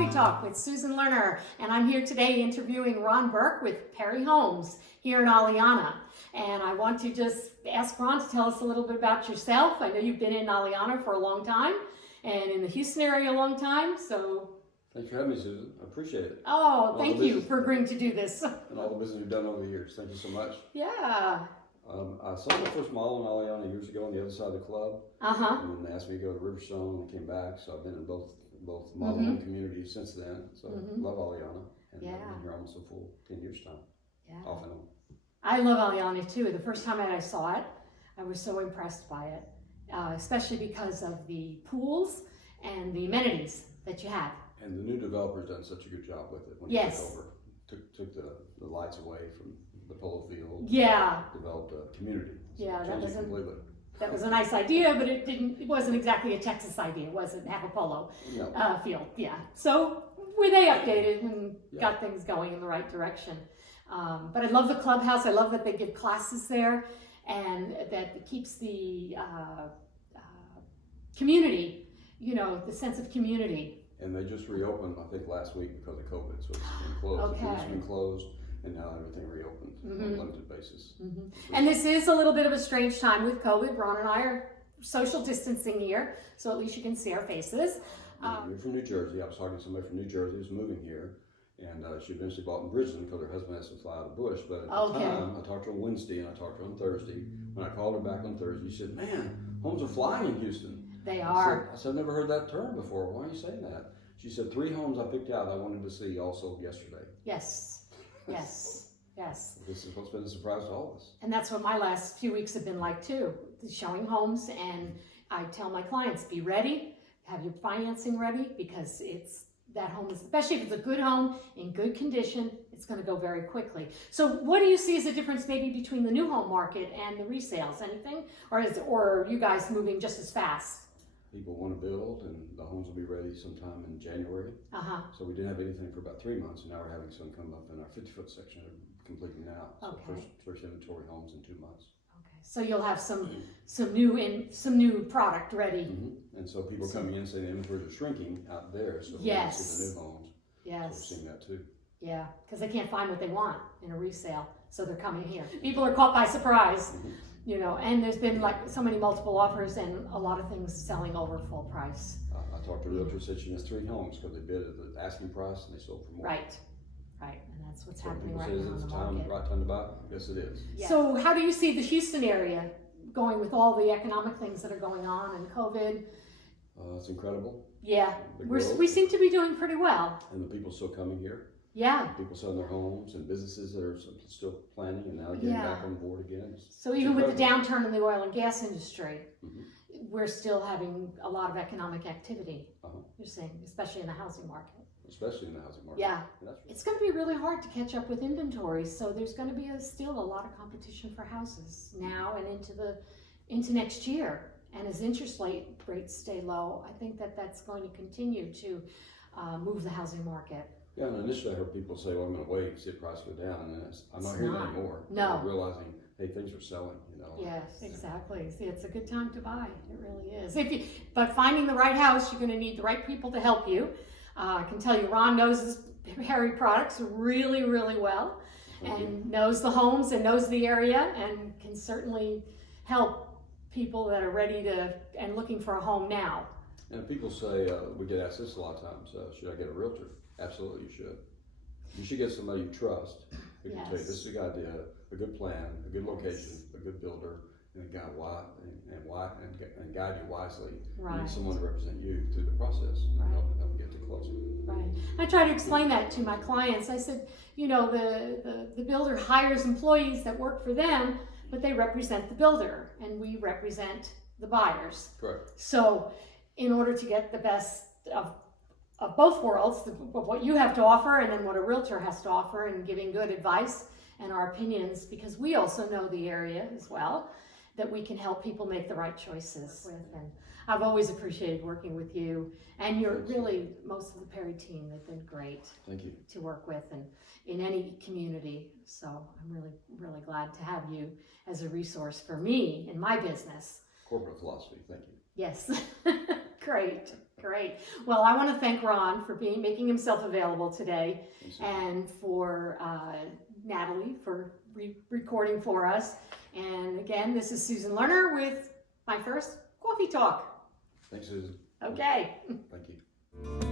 Coffee Talk with Susan Lerner, and I'm here today interviewing Ron Burke with Perry Homes here in Aliana. And I want to just ask Ron to tell us a little bit about yourself. I know you've been in Aliana for a long time and in the Houston area a long time, so... Thanks for having me, Susan. I appreciate it. Oh, thank you for agreeing to do this. And all the business you've done over the years. Thank you so much. Yeah. I saw my first model in Aliana years ago on the other side of the club. And then they asked me to go to Riverstone and came back, so I've been in both modeling communities since then. So love Aliana. And I've been here almost a full 10 years time. Yeah. Off and on. I love Aliana too. The first time that I saw it, I was so impressed by it, especially because of the pools and the amenities that you have. And the new developer's done such a good job with it when he took over. Took the lights away from the polo field. Yeah. Developed a community. So yeah, that was a completely. nice idea, but it wasn't exactly a Texas idea, was it? Have a polo field, yeah. So they updated and got things going in the right direction. But I love the clubhouse. I love that they give classes there, and that it keeps the community, the sense of community. And they just reopened, I think, last week because of COVID, so it's been closed. Okay. It's been closed, and now everything reopened on a limited basis. And this is a little bit of a strange time with COVID. Ron and I are social distancing here, so at least you can see our faces. You're from New Jersey. I was talking to somebody from New Jersey who's moving here, and she eventually bought in Bridgeton because her husband has to fly out of Bush. But at the time, I talked to her on Wednesday and I talked to her on Thursday. When I called her back on Thursday, she said, "Man, homes are flying in Houston." They are. I said, "I've never heard that term before. Why are you saying that?" She said, 3 homes I picked out I wanted to see all sold yesterday. Yes, yes, yes. This is what's been a surprise to all of us. And that's what my last few weeks have been like too, showing homes. And I tell my clients, be ready, have your financing ready, because that home is, especially if it's a good home, in good condition, it's going to go very quickly. So what do you see as a difference maybe between the new home market and the resales? Anything? Or are you guys moving just as fast? People want to build, and the homes will be ready sometime in January. So we didn't have anything for about 3 months, and now we're having some come up in our 50-foot section that are completing now. So first inventory homes in 2 months. Okay, so you'll have some new product ready. And so people are coming in saying the inventories are shrinking out there, so we want to see the new homes. Yes. So we're seeing that too. Yeah, because they can't find what they want in a resale, so they're coming here. People are caught by surprise. And there's been like so many multiple offers and a lot of things selling over full price. I talked to a realtor, said she has 3 homes because they bid at the asking price and they sold for more. Right, and that's what's happening right now. People say it's the right time to buy? Yes, it is. Yeah. So how do you see the Houston area going with all the economic things that are going on and COVID? It's incredible. Yeah, we seem to be doing pretty well. And the people still coming here. Yeah. People selling their homes and businesses that are still planning and now getting back on board again. So even with the downturn in the oil and gas industry, we're still having a lot of economic activity, you're saying, especially in the housing market. Especially in the housing market. Yeah. It's going to be really hard to catch up with inventory, so there's going to be still a lot of competition for houses now and into next year. And as interest rates stay low, I think that's going to continue to move the housing market. Yeah, and initially I heard people say, well, I'm going to wait and see if prices go down, and I'm not hearing that anymore. No. I'm realizing, hey, things are selling, Yes, exactly. See, it's a good time to buy. It really is. But finding the right house, you're going to need the right people to help you. I can tell you, Ron knows his Perry products really, really well, and knows the homes and knows the area, and can certainly help people that are ready and looking for a home now. And people say, we get asked this a lot of times, should I get a realtor? Absolutely, you should. You should get somebody you trust who can tell you this is a good idea, a good plan, a good location, a good builder, and a guy and guide you wisely. You need someone to represent you through the process and help them get to closing. Right. I try to explain that to my clients. I said, the builder hires employees that work for them, but they represent the builder, and we represent the buyers. Correct. So, in order to get the best of both worlds, of what you have to offer and then what a realtor has to offer, and giving good advice and our opinions, because we also know the area as well, that we can help people make the right choices with. And I've always appreciated working with you, and you're really, most of the Perry team, they've been great. Thank you. To work with and in any community. So I'm really, really glad to have you as a resource for me in my business. Corporate philosophy, thank you. Yes. Great. Well, I want to thank Ron for making himself available today, and for Natalie for recording for us. And again, this is Susan Lerner with my first Coffee Talk. Thanks, Susan. Okay. Thank you.